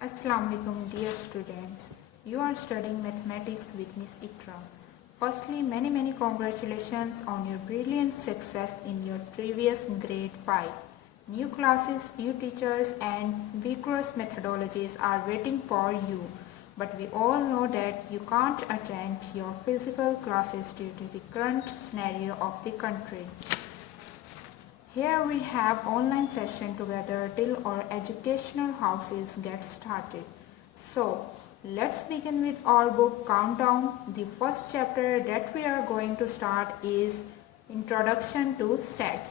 Assalamu alaikum dear students. You are studying mathematics with Miss Ikra. Firstly, many congratulations on your brilliant success in your previous grade 5. New classes, new teachers and vigorous methodologies are waiting for you. But we all know that you can't attend your physical classes due to the current scenario of the country. Here we have online session together till our educational houses get started. So let's begin with our book countdown. The first chapter that we are going to start is Introduction to Sets.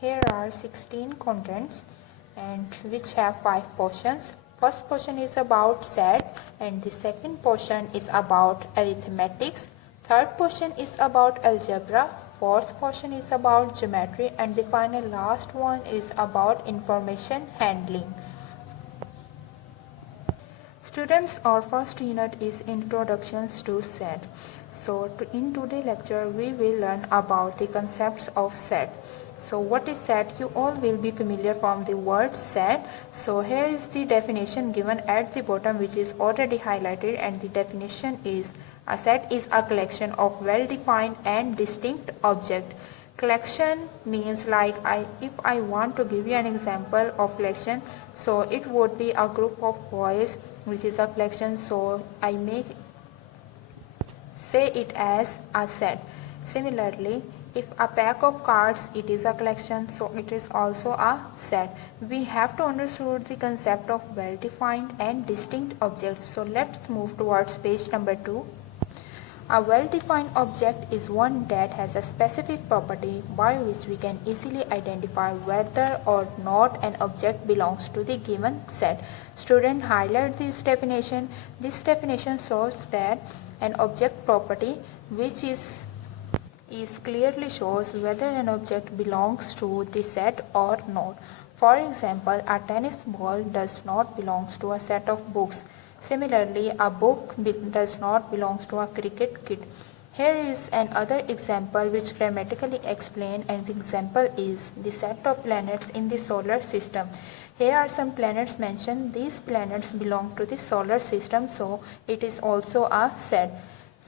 Here are 16 contents and which have 5 portions. First portion is about set and the second portion is about arithmetics. Third portion is about algebra. Fourth portion is about geometry and the final last one is about information handling. Students, our first unit is introductions to set. So in today's lecture we will learn about the concepts of set. So what is set? You all will be familiar from the word set. So here is the definition given at the bottom, which is already highlighted, and the definition is: a set is a collection of well-defined and distinct objects. Collection means if I want to give you an example of collection, so it would be a group of boys which is a collection, so I may say it as a set. Similarly, if a pack of cards, it is a collection, so it is also a set. We have to understand the concept of well-defined and distinct objects. So let's move towards page number 2. A well-defined object is one that has a specific property by which we can easily identify whether or not an object belongs to the given set. Student, highlight this definition. This definition shows that an object property which is clearly shows whether an object belongs to the set or not. For example, a tennis ball does not belong to a set of books. Similarly, a book does not belong to a cricket kit. Here is another example which grammatically explains, and the example is the set of planets in the solar system. Here are some planets mentioned. These planets belong to the solar system, so it is also a set.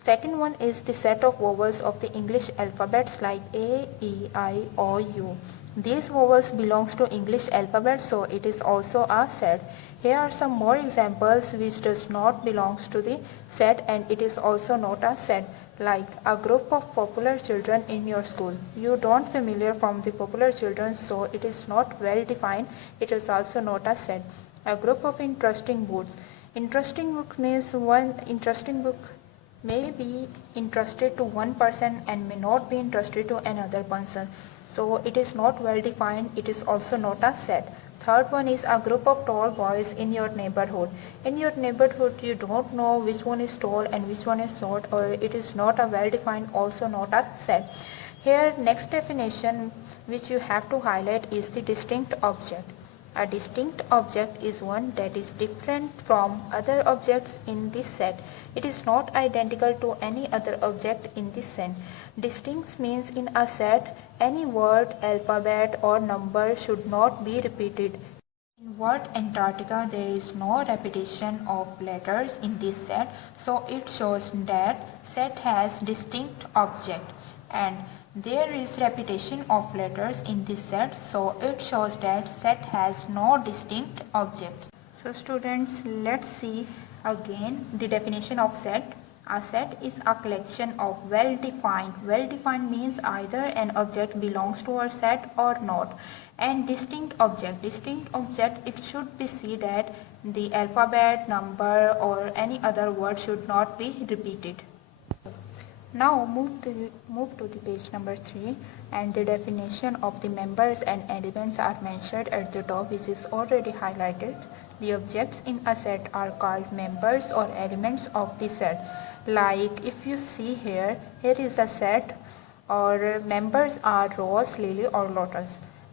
Second one is the set of vowels of the English alphabets like A, E, I, O, U. These vowels belongs to English alphabet, so it is also a set. Here are some more examples which does not belongs to the set and it is also not a set, like a group of popular children in your school. You don't familiar from the popular children, so it is not well defined. It is also not a set. A group of interesting books. Interesting book means one interesting book may be interested to one person and may not be interested to another person. So it is not well defined. It is also not a set. Third one is a group of tall boys in your neighborhood. In your neighborhood, you don't know which one is tall and which one is short, or it is not a well defined, also not a set. Here, next definition which you have to highlight is the distinct object. A distinct object is one that is different from other objects in this set. It is not identical to any other object in this set. Distinct means in a set, any word, alphabet or number should not be repeated. In word Antarctica, there is no repetition of letters in this set, so it shows that set has distinct object. And there is repetition of letters in this set, so it shows that set has no distinct objects. So students, let's see again the definition of set. A set is a collection of well-defined. Well-defined means either an object belongs to a set or not. And distinct object. Distinct object, it should be seen that the alphabet, number or any other word should not be repeated. Now move to the page number 3, and the definition of the members and elements are mentioned at the top, which is already highlighted. The objects in a set are called members or elements of the set. Like if you see here is a set, or members are rose, lily or lotus.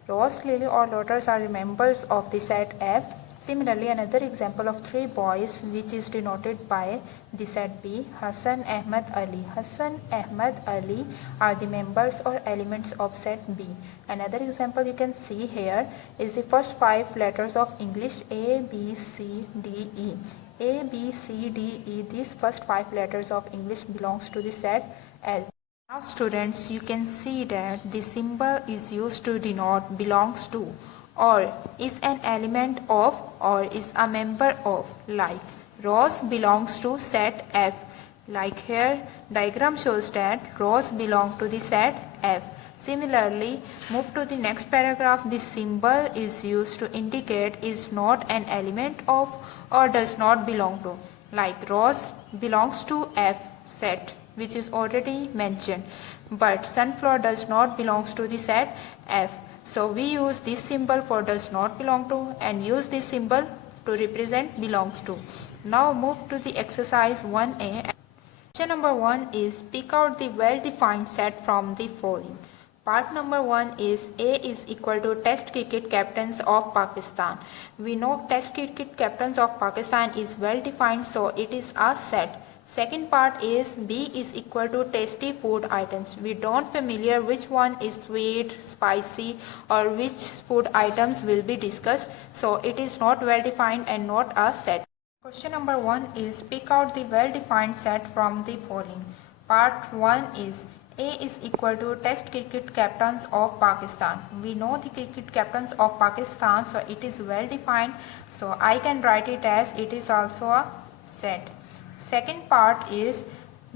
Rose, lily or lotus are the members of the set F. Similarly, another example of three boys which is denoted by the set B, Hassan, Ahmad, Ali. Hassan, Ahmad, Ali are the members or elements of set B. Another example you can see here is the first five letters of English A, B, C, D, E. A, B, C, D, E, these first five letters of English belongs to the set L. Now students, you can see that the symbol is used to denote belongs to, or is an element of, or is a member of. Like Rose belongs to set F. Like here diagram shows that Rose belongs to the set F. Similarly, move to the next paragraph. This symbol is used to indicate is not an element of or does not belong to. Like Rose belongs to F set, which is already mentioned, but sunflower does not belongs to the set F. So we use this symbol for does not belong to and use this symbol to represent belongs to. Now move to the exercise 1A. Question number 1 is pick out the well-defined set from the following. Part number 1 is A is equal to Test cricket captains of Pakistan. We know Test cricket captains of Pakistan is well defined, so it is a set. Second part is B is equal to tasty food items. We don't familiar which one is sweet, spicy or which food items will be discussed, so it is not well defined and not a set. Question number 1 is pick out the well defined set from the following. Part 1 is A is equal to Test cricket captains of Pakistan. We know the cricket captains of Pakistan, so it is well defined, so I can write it as it is also a set. Second part is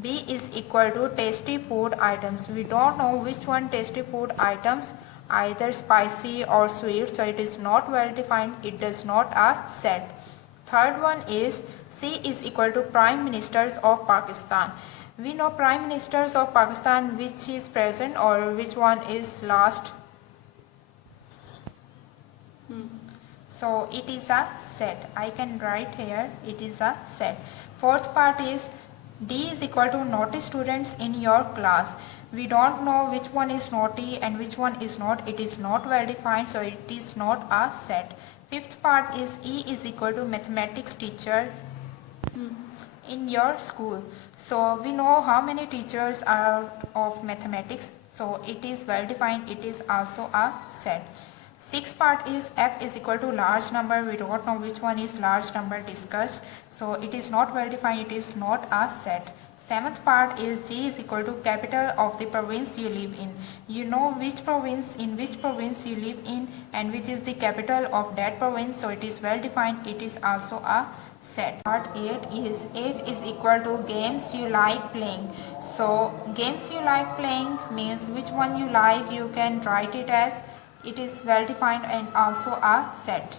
B is equal to tasty food items. We don't know which one tasty food items, either spicy or sweet, so it is not well defined, it does not a set. Third one is C is equal to Prime Ministers of Pakistan. We know Prime Ministers of Pakistan which is present or which one is last. So it is a set. I can write here it is a set. Fourth part is D is equal to naughty students in your class. We don't know which one is naughty and which one is not. It is not well defined, so it is not a set. Fifth part is E is equal to mathematics teacher in your school. So we know how many teachers are of mathematics, so it is well defined, it is also a set. Sixth part is F is equal to large number. We don't know which one is large number discussed, so it is not well defined, it is not a set. Seventh part is G is equal to capital of the province you live in. You know which province, in which province you live in and which is the capital of that province, so it is well defined, it is also a set. Part 8 is age is equal to games you like playing. So games you like playing means which one you like, you can write it as it is well defined and also a set.